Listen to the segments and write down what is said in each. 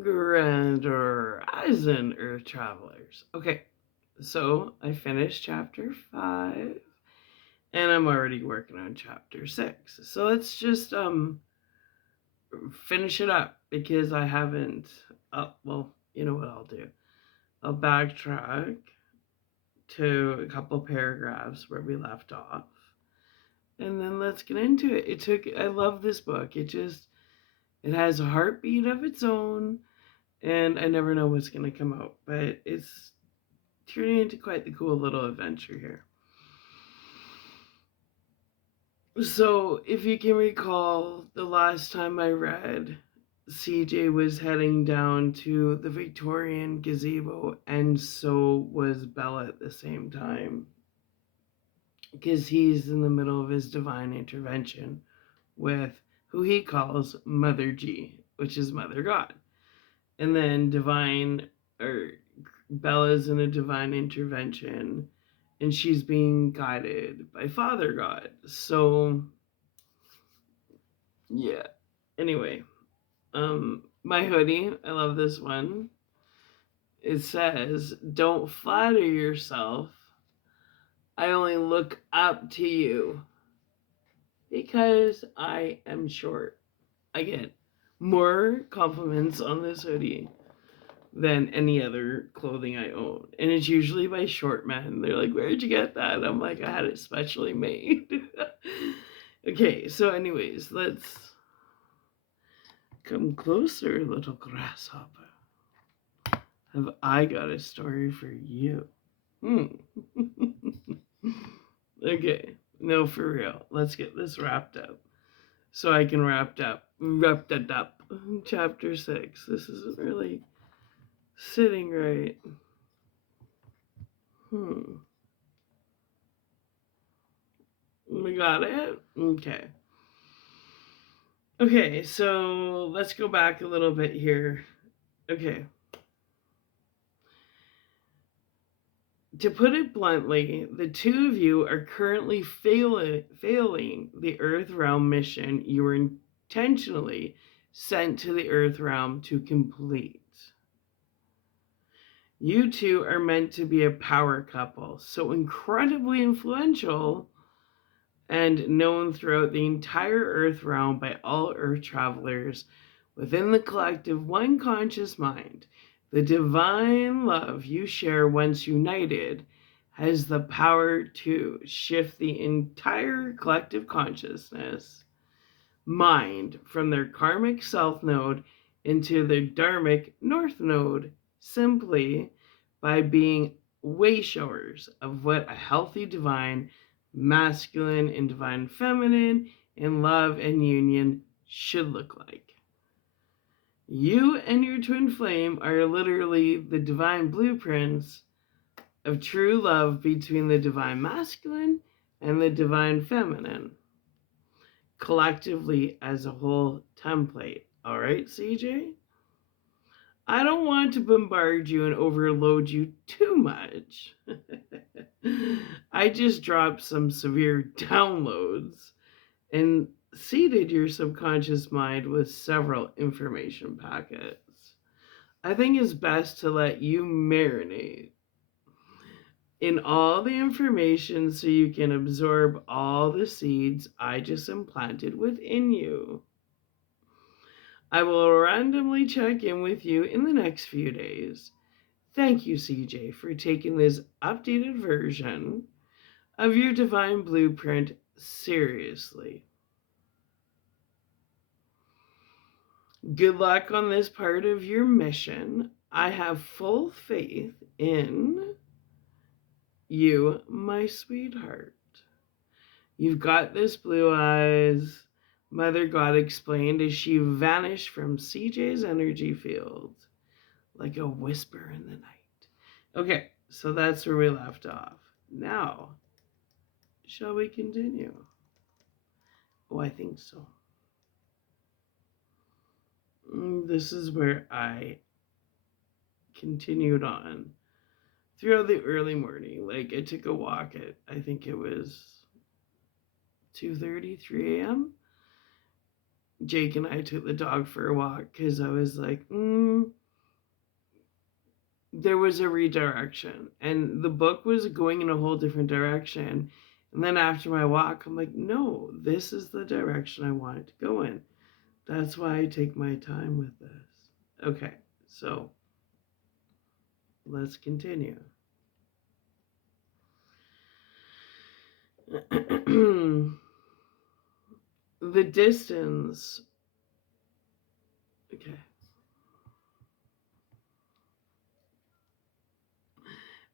Grand Horizon, Earth Travelers. Okay, so I finished chapter 5, and I'm already working on chapter 6. So let's just finish it up because I haven't. Well, you know what I'll do? I'll backtrack to a couple paragraphs where we left off, and then let's get into it. I love this book. It has a heartbeat of its own, and I never know what's going to come out, but it's turning into quite the cool little adventure here. So, if you can recall, the last time I read, CJ was heading down to the Victorian gazebo, and so was Bella at the same time, because he's in the middle of his divine intervention with who he calls Mother G, which is Mother God. And then Bella's in a divine intervention, and she's being guided by Father God. So yeah. Anyway, my hoodie, I love this one. It says, "Don't flatter yourself. I only look up to you because I am short." I get more compliments on this hoodie than any other clothing I own. And it's usually by short men. They're like, "Where'd you get that?" I'm like, "I had it specially made." Okay, so anyways, let's come closer, little grasshopper. Have I got a story for you? Okay, no, for real. Let's get this wrapped up. So I can wrap that up. Chapter 6. This isn't really sitting right. We got it? Okay. Okay, so let's go back a little bit here. Okay. To put it bluntly, the two of you are currently failing the Earth Realm mission you were intentionally sent to the Earth Realm to complete. You two are meant to be a power couple, so incredibly influential and known throughout the entire Earth Realm by all Earth travelers within the collective one conscious mind. The divine love you share once united has the power to shift the entire collective consciousness mind from their karmic south node into their dharmic north node simply by being way showers of what a healthy divine masculine and divine feminine in love and union should look like. You and your twin flame are literally the divine blueprints of true love between the divine masculine and the divine feminine, collectively as a whole template. All right, CJ? I don't want to bombard you and overload you too much. I just dropped some severe downloads and seeded your subconscious mind with several information packets. I think it's best to let you marinate in all the information so you can absorb all the seeds I just implanted within you. I will randomly check in with you in the next few days. Thank you, CJ, for taking this updated version of your divine blueprint seriously. Good luck on this part of your mission. I have full faith in you, my sweetheart. You've got this, Blue Eyes, Mother God explained as she vanished from CJ's energy field like a whisper in the night. Okay, so that's where we left off. Now, shall we continue? Oh, I think so. This is where I continued on throughout the early morning. Like, I took a walk at, I think it was 2:30, 3 a.m. Jake and I took the dog for a walk because I was like, there was a redirection, and the book was going in a whole different direction. And then after my walk, I'm like, no, this is the direction I want it to go in. That's why I take my time with this. Okay, so let's continue. The distance. Okay.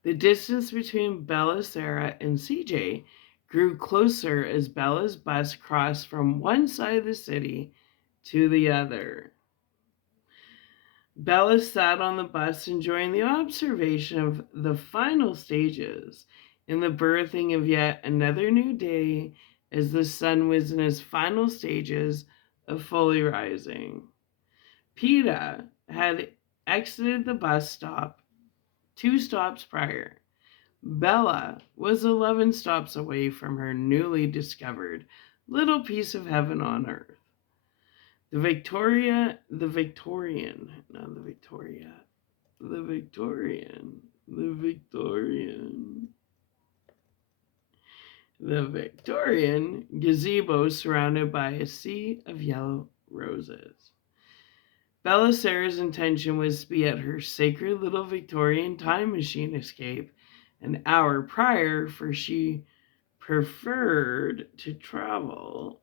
The distance between Bella, Sarah, and CJ grew closer as Bella's bus crossed from one side of the city to the other. Bella sat on the bus enjoying the observation of the final stages in the birthing of yet another new day as the sun was in its final stages of fully rising. PETA had exited the bus stop 2 stops prior. Bella was 11 stops away from her newly discovered little piece of heaven on earth. The Victorian, the Victorian, gazebo surrounded by a sea of yellow roses. Bella Sarah's intention was to be at her sacred little Victorian time machine escape an hour prior, for she preferred to travel.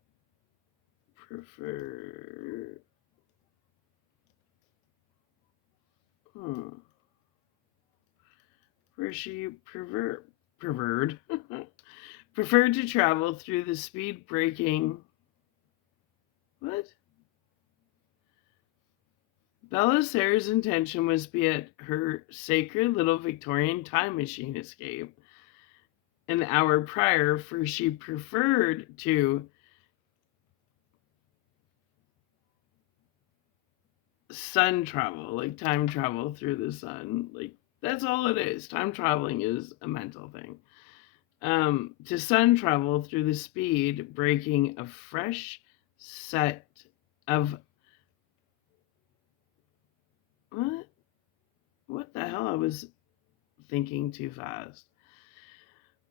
Preferred to travel through the speed breaking. What? Bella Sarah's intention was to be at her sacred little Victorian time machine escape an hour prior, for she preferred to sun travel, like time travel through the sun. Like, that's all it is. Time traveling is a mental thing. To sun travel through the speed breaking a fresh set of what the hell? I was thinking too fast.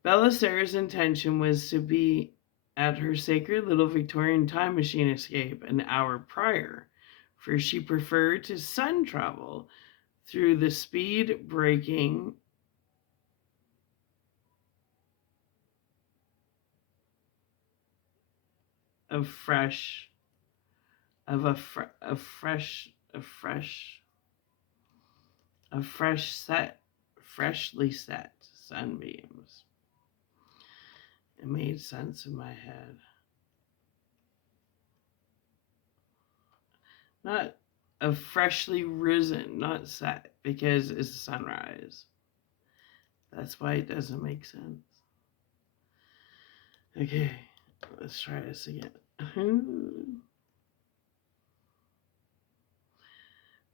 Bella Sarah's intention was to be at her sacred little Victorian time machine escape an hour prior, for she preferred to sun travel through the speed breaking of fresh freshly set sunbeams. It made sense in my head. Not of freshly risen, not set, because it's sunrise. That's why it doesn't make sense. Okay, let's try this again.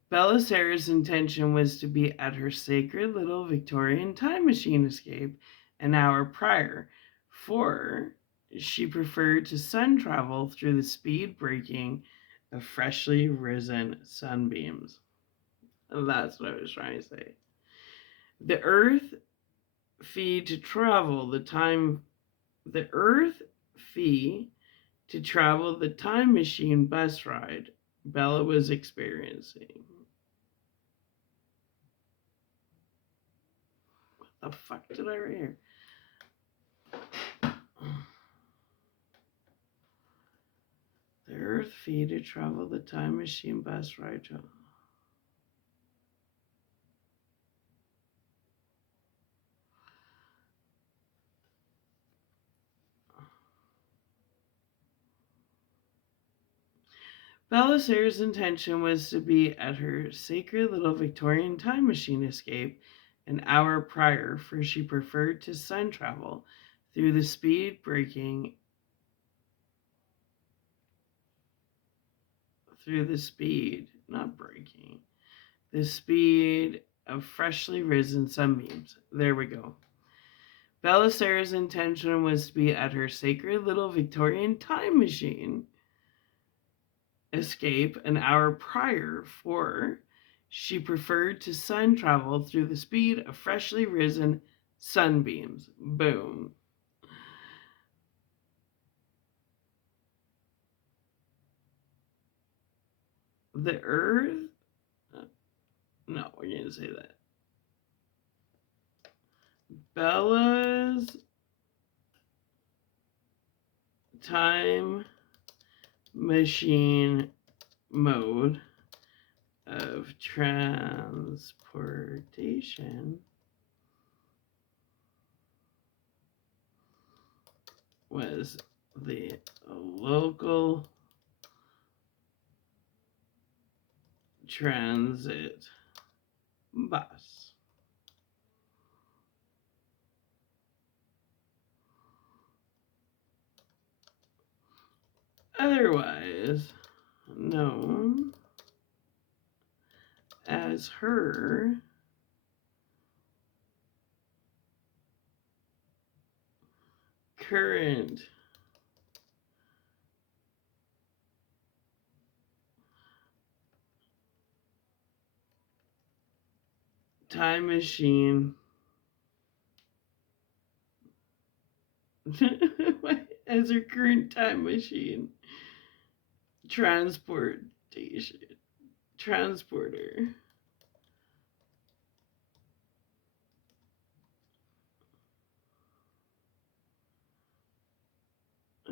Bella Sarah's intention was to be at her sacred little Victorian time machine escape an hour prior, for she preferred to sun travel through the speed breaking of freshly risen sunbeams. That's what I was trying to say. The earth fee to travel the time machine bus ride Bella was experiencing. What the fuck did I write here? The earth fee to travel the time machine bus ride. Bella Sarah's intention was to be at her sacred little Victorian time machine escape an hour prior, for she preferred to sun travel through the speed breaking the speed of freshly risen sunbeams. There we go. Bella Sarah's intention was to be at her sacred little Victorian time machine escape an hour prior, for she preferred to sun travel through the speed of freshly risen sunbeams. Boom. The Earth? No, we're going to say that. Bella's time machine mode of transportation was the local transit bus. Otherwise known as her current time machine as her current time machine transportation transporter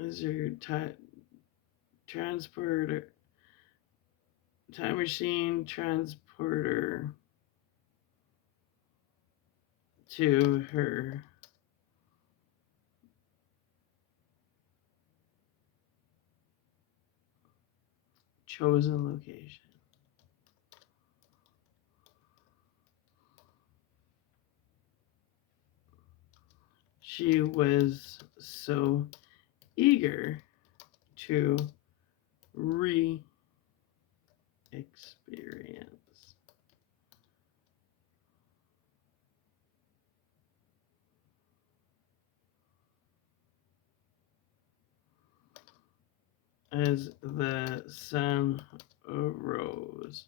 as her transporter time machine transporter to her chosen location. She was so eager to re-experience as the sun arose,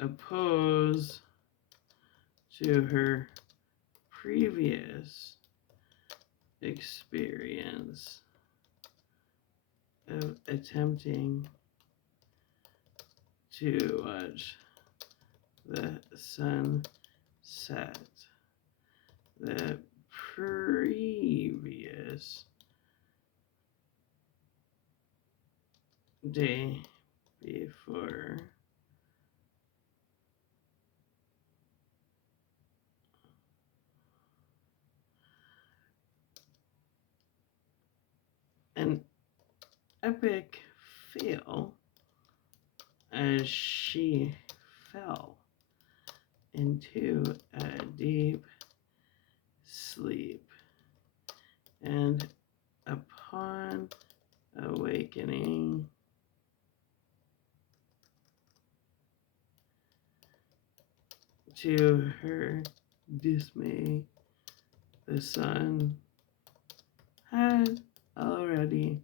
opposed to her previous experience of attempting to watch the sun set. The previous day before an epic fail as she fell into a deep sleep, and upon awakening to her dismay, the sun had already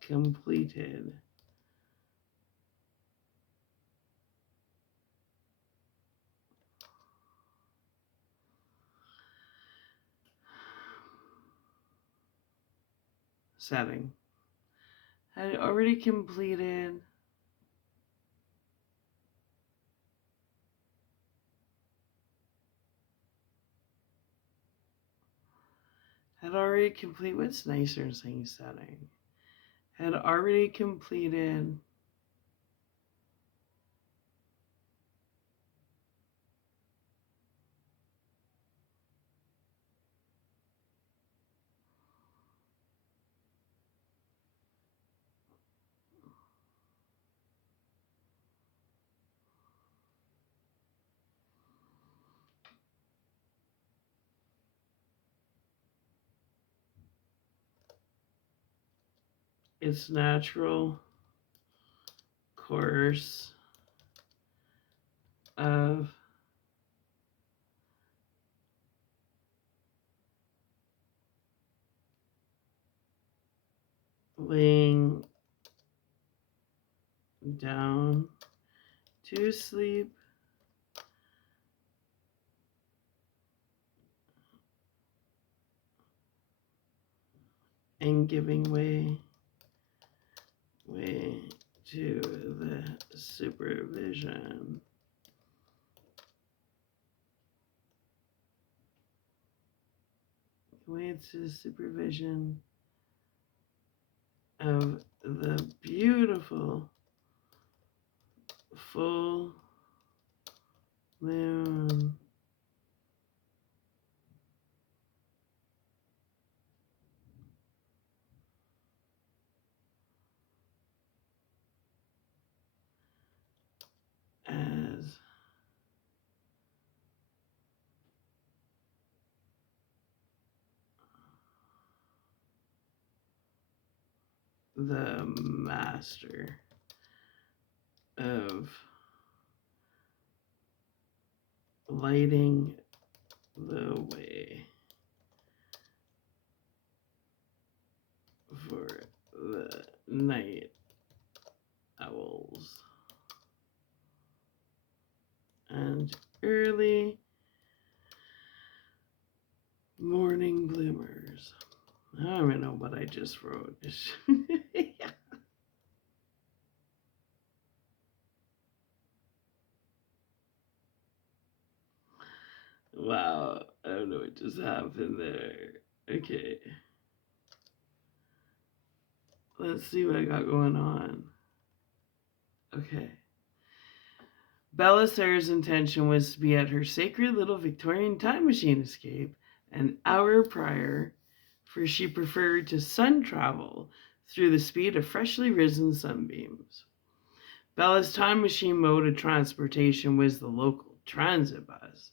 completed setting. Had already completed what's nicer than saying setting? Had already completed its natural course of laying down to sleep, and giving way to the supervision of the beautiful full moon. As the master of lighting the way for the night owls and early morning bloomers. I don't even know what I just wrote. Wow, I don't know what just happened there. Okay. Let's see what I got going on. Okay. Belisaire's intention was to be at her sacred little Victorian time machine escape an hour prior, for she preferred to sun travel through the speed of freshly risen sunbeams. Bella's time machine mode of transportation was the local transit bus,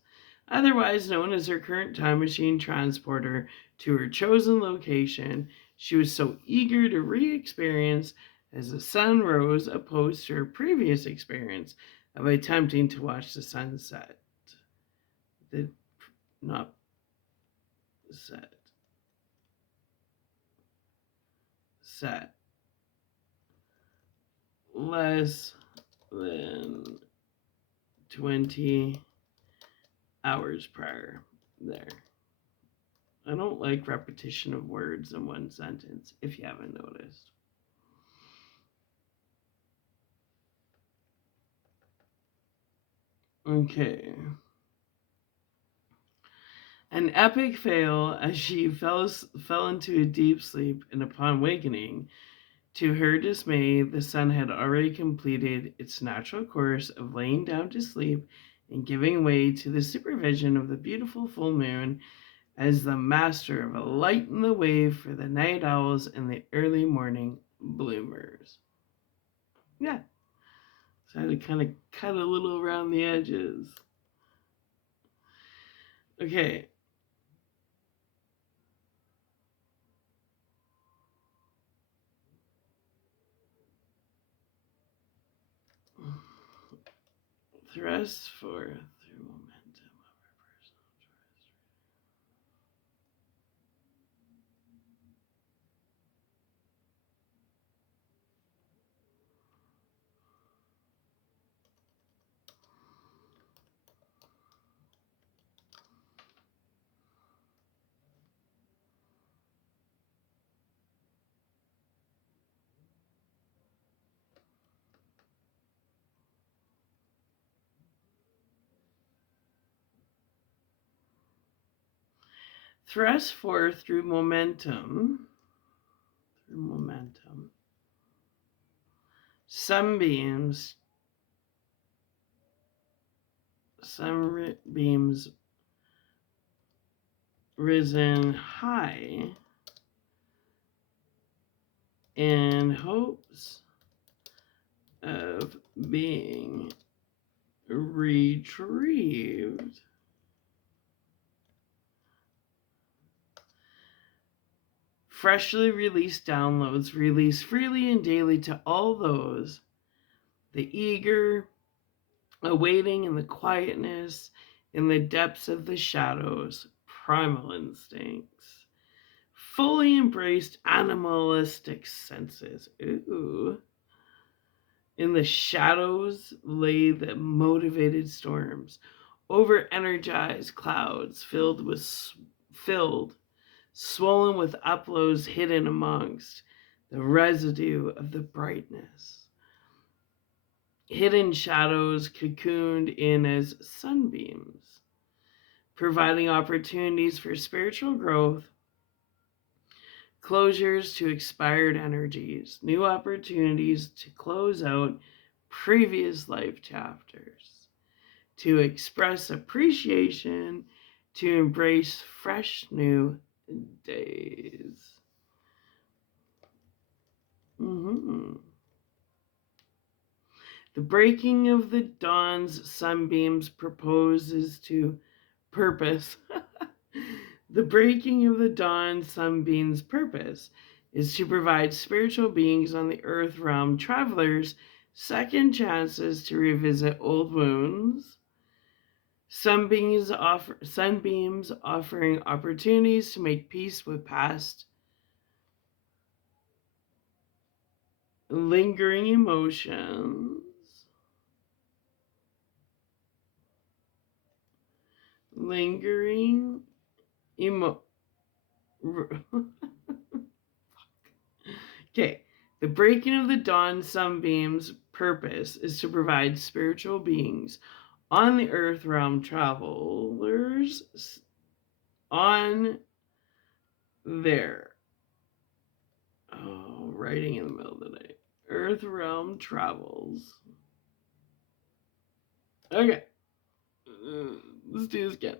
otherwise known as her current time machine transporter to her chosen location she was so eager to re-experience as the sun rose, opposed to her previous experience of attempting to watch the sunset. Did not set less than 20 hours prior. There. I don't like repetition of words in one sentence, if you haven't noticed. Okay. An epic fail as she fell into a deep sleep, and upon awakening, to her dismay, the sun had already completed its natural course of laying down to sleep and giving way to the supervision of the beautiful full moon as the master of a light in the way for the night owls and the early morning bloomers. Yeah, so I had to kind of cut a little around the edges. Okay. Thrust forth through momentum of our personal choice. Thrust forth through momentum. Sunbeams risen high in hopes of being retrieved. Freshly released downloads released freely and daily to all those, the eager, awaiting in the quietness, in the depths of the shadows, primal instincts, fully embraced animalistic senses. Ooh. In the shadows lay the motivated storms, over-energized clouds filled, swollen with uploads hidden amongst the residue of the brightness. Hidden shadows cocooned in as sunbeams, providing opportunities for spiritual growth, closures to expired energies, new opportunities to close out previous life chapters, to express appreciation, to embrace fresh new days. The breaking of the dawn's sunbeams proposes to purpose. The breaking of the dawn sunbeam's purpose is to provide spiritual beings on the earth realm travelers second chances to revisit old wounds. Sunbeams offering opportunities to make peace with past lingering emotions. Lingering Okay, the breaking of the dawn sunbeam's purpose is to provide spiritual beings on the earth realm travelers on their writing in the middle of the night. Earth realm travels. Okay, let's do this again.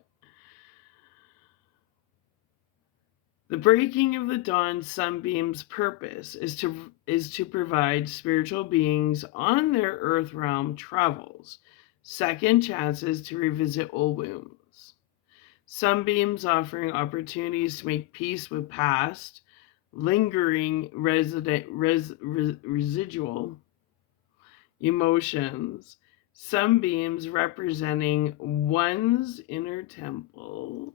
The breaking of the dawn sunbeam's purpose is to provide spiritual beings on their earth realm travels second chances to revisit old wounds. Sunbeams offering opportunities to make peace with past, lingering residual emotions. Sunbeams representing one's inner temple.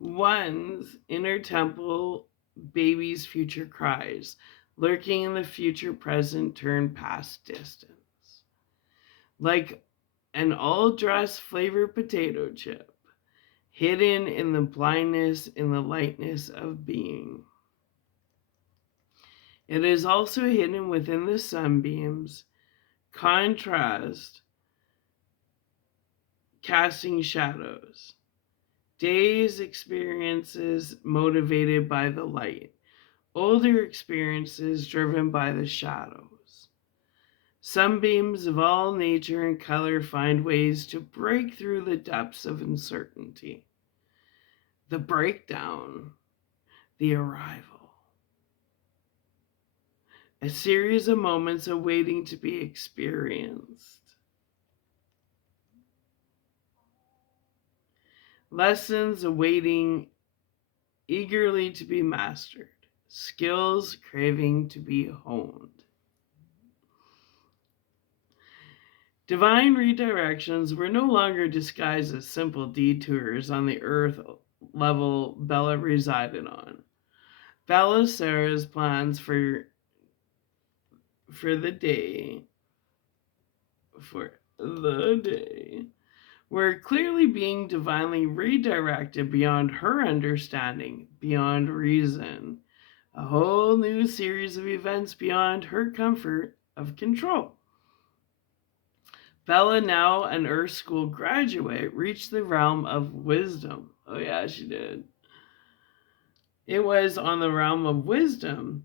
One's inner temple, baby's future cries, lurking in the future present, turn past distance. Like an all-dressed flavored potato chip, hidden in the blindness, in the lightness of being. It is also hidden within the sunbeams, contrast, casting shadows. Days experiences motivated by the light, older experiences driven by the shadows. Sunbeams of all nature and color find ways to break through the depths of uncertainty. The breakdown, the arrival. A series of moments awaiting to be experienced. Lessons awaiting eagerly to be mastered. Skills craving to be honed. Divine redirections were no longer disguised as simple detours on the earth level Bella resided on. Belisara's plans for the day were clearly being divinely redirected beyond her understanding, beyond reason. A whole new series of events beyond her comfort of control. Bella, now an Earth School graduate, reached the realm of wisdom. Oh yeah, she did. It was on the realm of wisdom.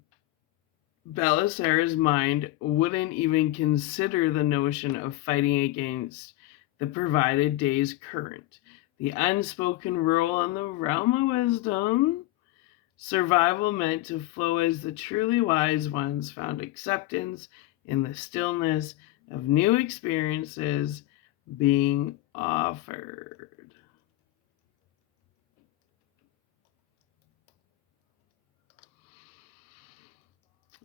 Belisara's mind wouldn't even consider the notion of fighting against the provided day's current. The unspoken rule on the realm of wisdom, survival meant to flow as the truly wise ones found acceptance in the stillness of new experiences being offered.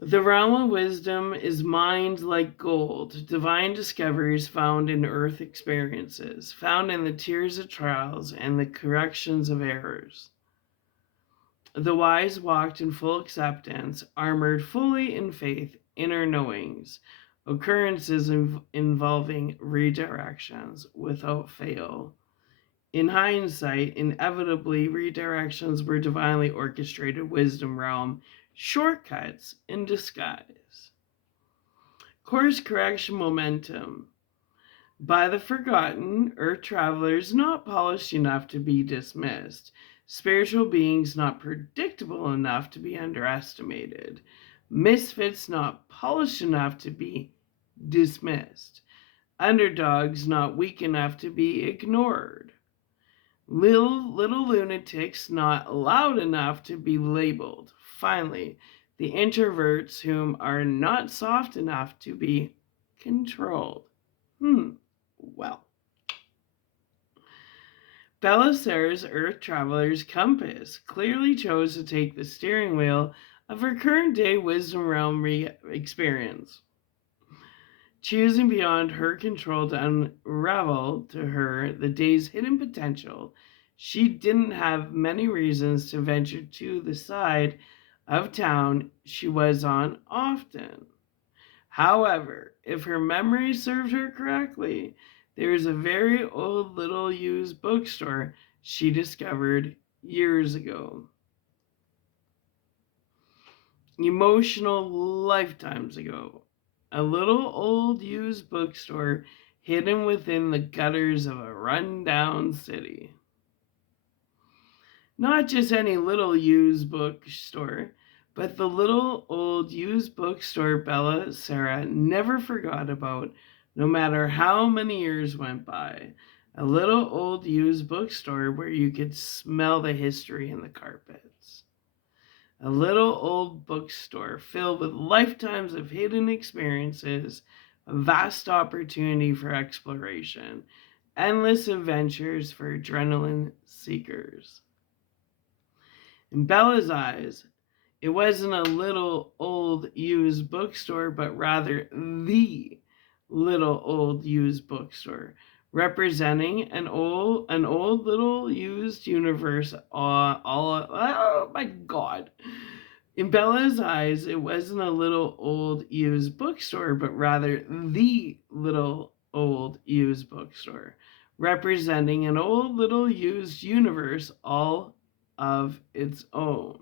The realm of wisdom is mined like gold, divine discoveries found in earth experiences, found in the tears of trials and the corrections of errors. The wise walked in full acceptance, armored fully in faith, inner knowings, occurrences involving redirections without fail. In hindsight, inevitably, redirections were divinely orchestrated wisdom realm shortcuts in disguise. Course correction momentum. By the forgotten, earth travelers not polished enough to be dismissed, spiritual beings not predictable enough to be underestimated, misfits not polished enough to be dismissed, underdogs not weak enough to be ignored, little lunatics not loud enough to be labeled. Finally, the introverts whom are not soft enough to be controlled. Well, Belisara's Earth Traveler's compass clearly chose to take the steering wheel of her current day Wisdom Realm experience, choosing beyond her control to unravel to her the day's hidden potential. She didn't have many reasons to venture to the side of town she was on often. However, if her memory served her correctly, there is a very old little used bookstore she discovered years ago. Emotional lifetimes ago. A little old used bookstore hidden within the gutters of a run-down city. Not just any little used bookstore, but the little old used bookstore Belisara never forgot about, no matter how many years went by. A little old used bookstore where you could smell the history in the carpets. A little old bookstore filled with lifetimes of hidden experiences, a vast opportunity for exploration, endless adventures for adrenaline seekers. In Bella's eyes, it wasn't a little old used bookstore, but rather the little old used bookstore, representing an old little used universe. Oh my God! In Bella's eyes, it wasn't a little old used bookstore, but rather the little old used bookstore, representing an old little used universe all of its own.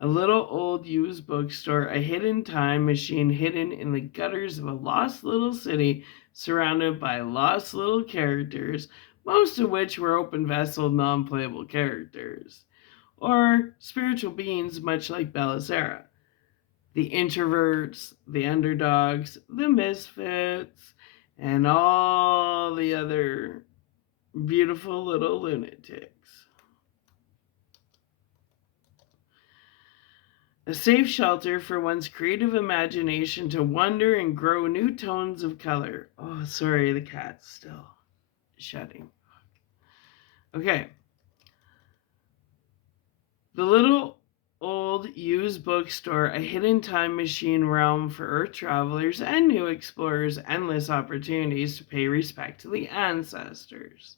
A little old used bookstore, a hidden time machine hidden in the gutters of a lost little city surrounded by lost little characters, most of which were open vessel, non-playable characters, or spiritual beings much like Belisara. The introverts, the underdogs, the misfits, and all the other beautiful little lunatics. A safe shelter for one's creative imagination to wonder and grow new tones of color. Oh, sorry, the cat's still shutting. Okay. The little old used bookstore, a hidden time machine realm for Earth travelers and new explorers, endless opportunities to pay respect to the ancestors.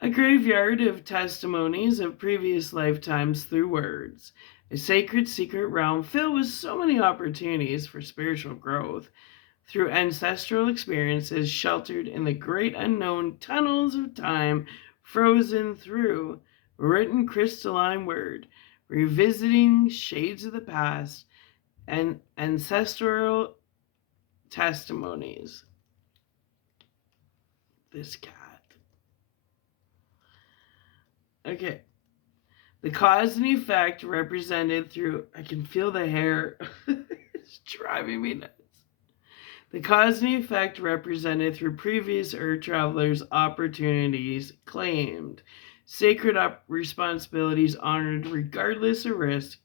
A graveyard of testimonies of previous lifetimes through words. A sacred secret realm filled with so many opportunities for spiritual growth through ancestral experiences sheltered in the great unknown tunnels of time, frozen through written crystalline word, revisiting shades of the past and ancestral testimonies. This cat. Okay. The cause and effect represented through, I can feel the hair. It's driving me nuts. The cause and effect represented through previous Earth travelers' opportunities claimed. Sacred responsibilities honored regardless of risk.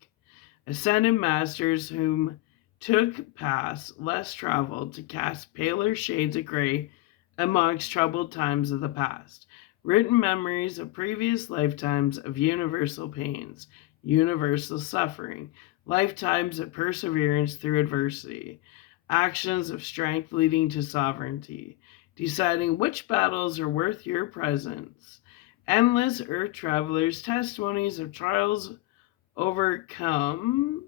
Ascended masters whom took paths less traveled to cast paler shades of gray amongst troubled times of the past. written memories of previous lifetimes of universal pains, universal suffering, lifetimes of perseverance through adversity, actions of strength leading to sovereignty, deciding which battles are worth your presence, endless earth travelers' testimonies of trials overcome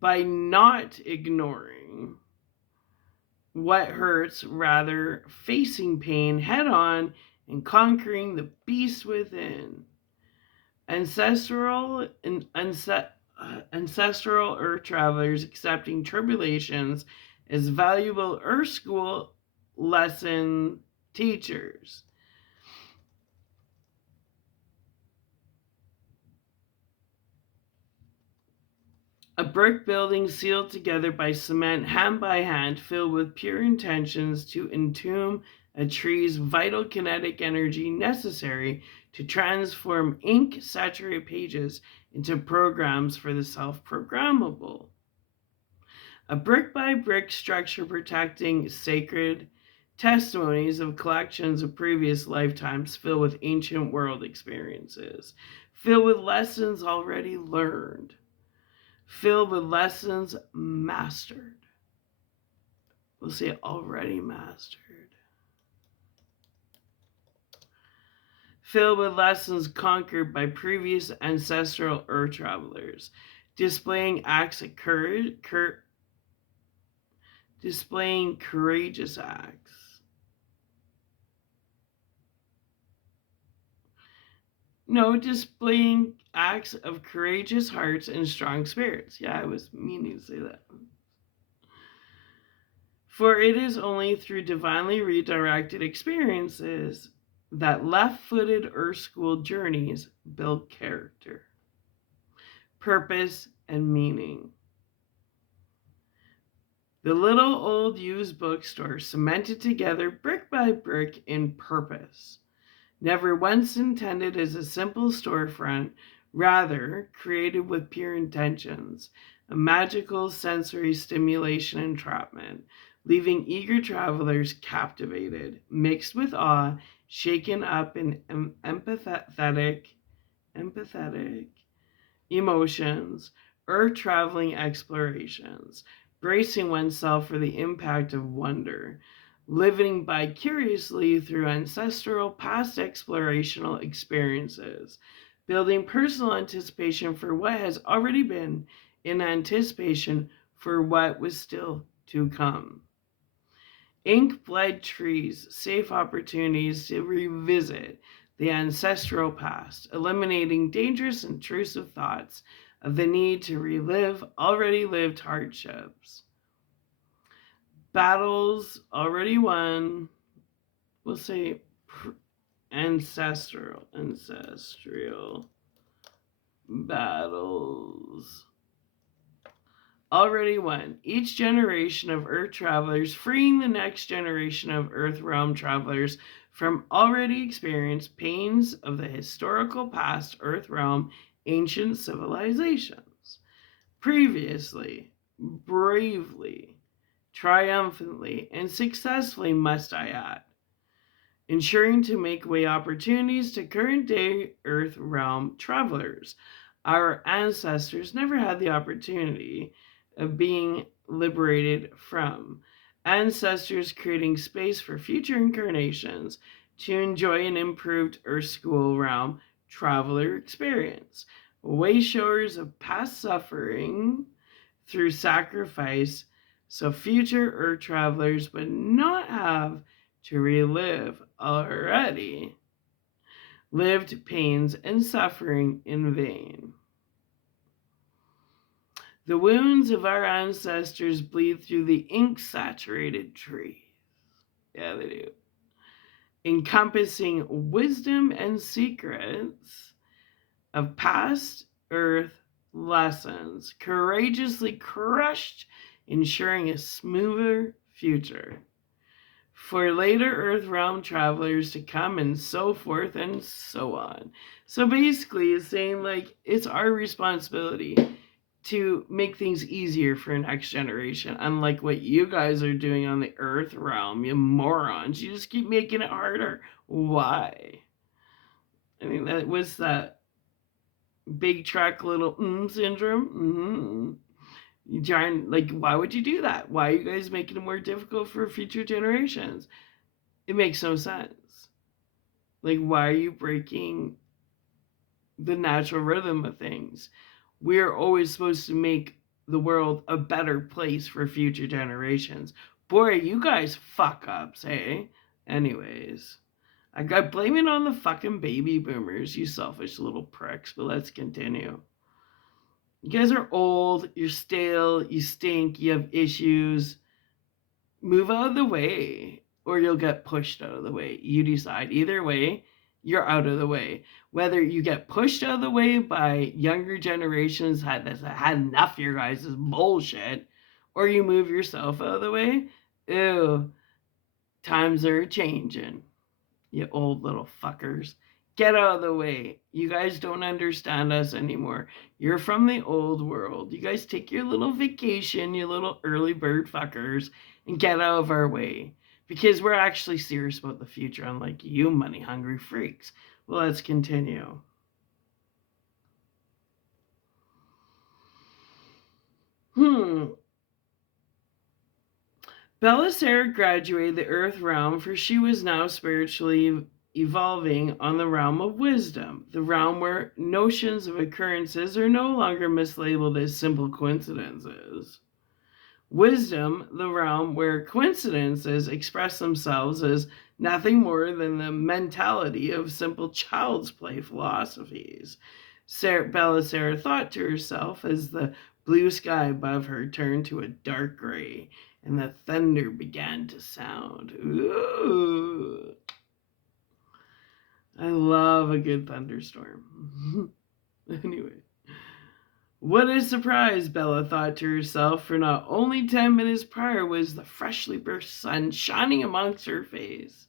by not ignoring what hurts, rather facing pain head on and conquering the beast within. Ancestral earth travelers accepting tribulations as valuable earth school lesson teachers. A brick building sealed together by cement hand by hand, filled with pure intentions to entomb a tree's vital kinetic energy necessary to transform ink-saturated pages into programs for the self-programmable. A brick-by-brick structure protecting sacred testimonies of collections of previous lifetimes filled with ancient world experiences, filled with lessons already learned, filled with lessons mastered. We'll say already mastered. Filled with lessons conquered by previous ancestral earth travelers, displaying acts of courage, displaying courageous acts. No, displaying acts of courageous hearts and strong spirits. Yeah, I was meaning to say that. For it is only through divinely redirected experiences that left-footed Earth School journeys build character, purpose, and meaning. The little old used bookstore cemented together brick by brick in purpose, never once intended as a simple storefront, rather created with pure intentions, a magical sensory stimulation entrapment, leaving eager travelers captivated, mixed with awe, shaken up in empathetic emotions, earth-traveling explorations, bracing oneself for the impact of wonder, living vicariously through ancestral past explorational experiences, building personal anticipation for what has already been in anticipation for what was still to come. Ink-bled trees, safe opportunities to revisit the ancestral past, eliminating dangerous intrusive thoughts of the need to relive already lived hardships. Battles already won, we'll say ancestral battles already won. Each generation of Earth travelers freeing the next generation of Earth realm travelers from already experienced pains of the historical past Earth realm ancient civilizations. Previously, bravely, triumphantly, and successfully, must I add, ensuring to make way opportunities to current day Earth realm travelers. Our ancestors never had the opportunity of being liberated from. Ancestors creating space for future incarnations to enjoy an improved Earth School realm traveler experience. Wayshowers of past suffering through sacrifice, so future Earth travelers would not have to relive already lived pains and suffering in vain. The wounds of our ancestors bleed through the ink-saturated trees. Yeah, they do. Encompassing wisdom and secrets of past Earth lessons, courageously crushed, ensuring a smoother future for later Earth realm travelers to come, and so forth and so on. So basically, it's saying, like, it's our responsibility to make things easier for next generation, unlike what you guys are doing on the Earth realm, you morons. You just keep making it harder. Why? I mean, that was that big truck little syndrome. You trying, like, why would you do that? Why are you guys making it more difficult for future generations? It makes no sense. Like, why are you breaking the natural rhythm of things? We're always supposed to make the world a better place for future generations. Boy, you guys fuck ups, hey? Anyways, I got blame it on the fucking baby boomers, you selfish little pricks, but let's continue. You guys are old, you're stale, you stink, you have issues. Move out of the way, or you'll get pushed out of the way. You decide. Either way, you're out of the way. Whether you get pushed out of the way by younger generations that had enough of your guys' bullshit, or you move yourself out of the way, ew, times are changing. You old little fuckers. Get out of the way. You guys don't understand us anymore. You're from the old world. You guys take your little vacation, you little early bird fuckers, and get out of our way. Because we're actually serious about the future, unlike you money hungry freaks. Well, let's continue. Belisara graduated the Earth realm, for she was now spiritually evolving on the realm of wisdom, the realm where notions of occurrences are no longer mislabeled as simple coincidences. Wisdom, the realm where coincidences express themselves as nothing more than the mentality of simple child's play philosophies. Belisara thought to herself as the blue sky above her turned to a dark gray and the thunder began to sound. Ooh. I love a good thunderstorm. Anyway. What a surprise, Bella thought to herself, for not only 10 minutes prior was the freshly burst sun shining amongst her face.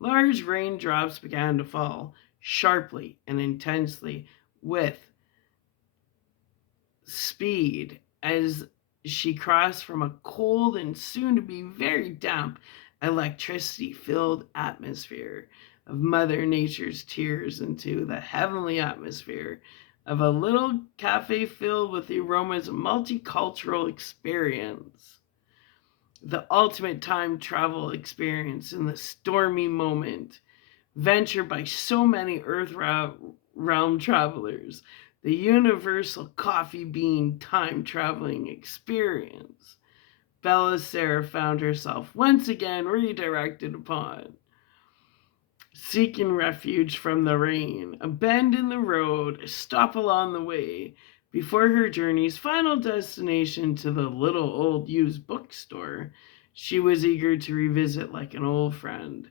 Large raindrops began to fall, sharply and intensely, with speed, as she crossed from a cold and soon to be very damp, electricity filled atmosphere of Mother Nature's tears into the heavenly atmosphere of a little cafe filled with the aromas of multicultural experience. The ultimate time travel experience in the stormy moment, ventured by so many Earth realm travelers, the universal coffee bean time traveling experience. Belisara found herself once again redirected upon, seeking refuge from the rain, a bend in the road, a stop along the way, before her journey's final destination to the little old used bookstore she was eager to revisit like an old friend.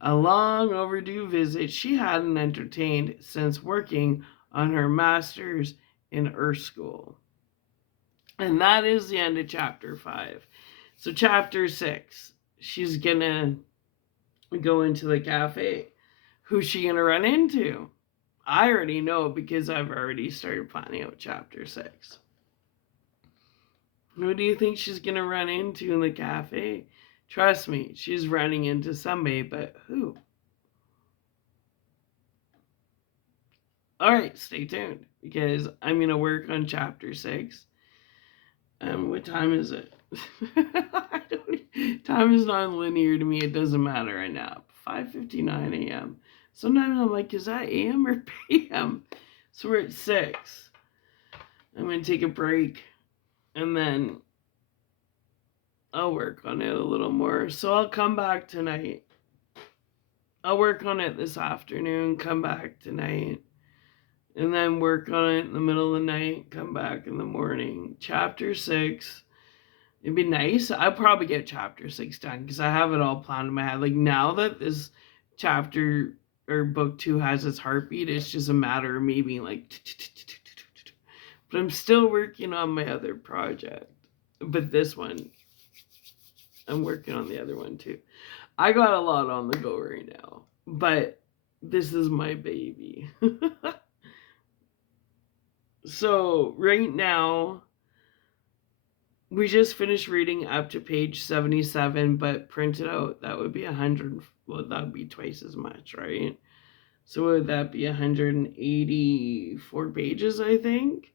A long overdue visit she hadn't entertained since working on her master's in Earth School. And that is the end of chapter 5. So chapter 6, she's gonna go into the cafe. Who's she gonna run into? I already know because I've already started planning out chapter 6. Who do you think she's gonna run into in the cafe? Trust me, she's running into somebody, but who? Alright, stay tuned because I'm gonna work on chapter 6. What time is it? Time is non-linear to me. It doesn't matter right now. 5:59 a.m. Sometimes I'm like, is that a.m. or p.m.? So we're at 6. I'm going to take a break and then I'll work on it a little more. So I'll come back tonight. I'll work on it this afternoon, come back tonight, and then work on it in the middle of the night, come back in the morning. Chapter 6. It'd be nice. I'll probably get chapter 6 done because I have it all planned in my head. Like now that this chapter or book 2 has its heartbeat, it's just a matter of me being like, but I'm still working on my other project. But this one, I'm working on the other one too. I got a lot on the go right now, but this is my baby. So right now, We just finished reading up to page 77, but printed out, that would be 100. Well, that would be twice as much, right? So would that be 184 pages, I think?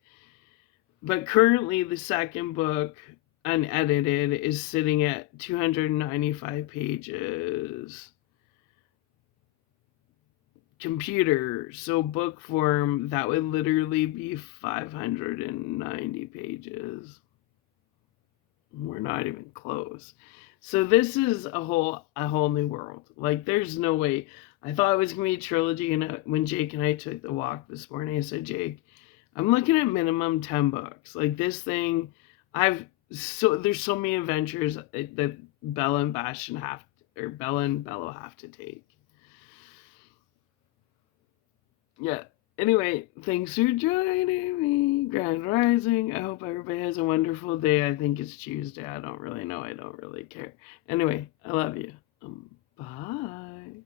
But currently, the second book, unedited, is sitting at 295 pages. Computer, so book form, that would literally be 590 pages. We're not even close. So this is a whole new world. Like, there's no way. I thought it was gonna be a trilogy, and when Jake and I took the walk this morning, I said, Jake, I'm looking at minimum 10 books. Like, this thing, there's so many adventures that Bella and Bastion Bella and Bello have to take. Yeah. Anyway, thanks for joining me. Grand Rising. I hope everybody has a wonderful day. I think it's Tuesday. I don't really know. I don't really care. Anyway, I love you. Bye.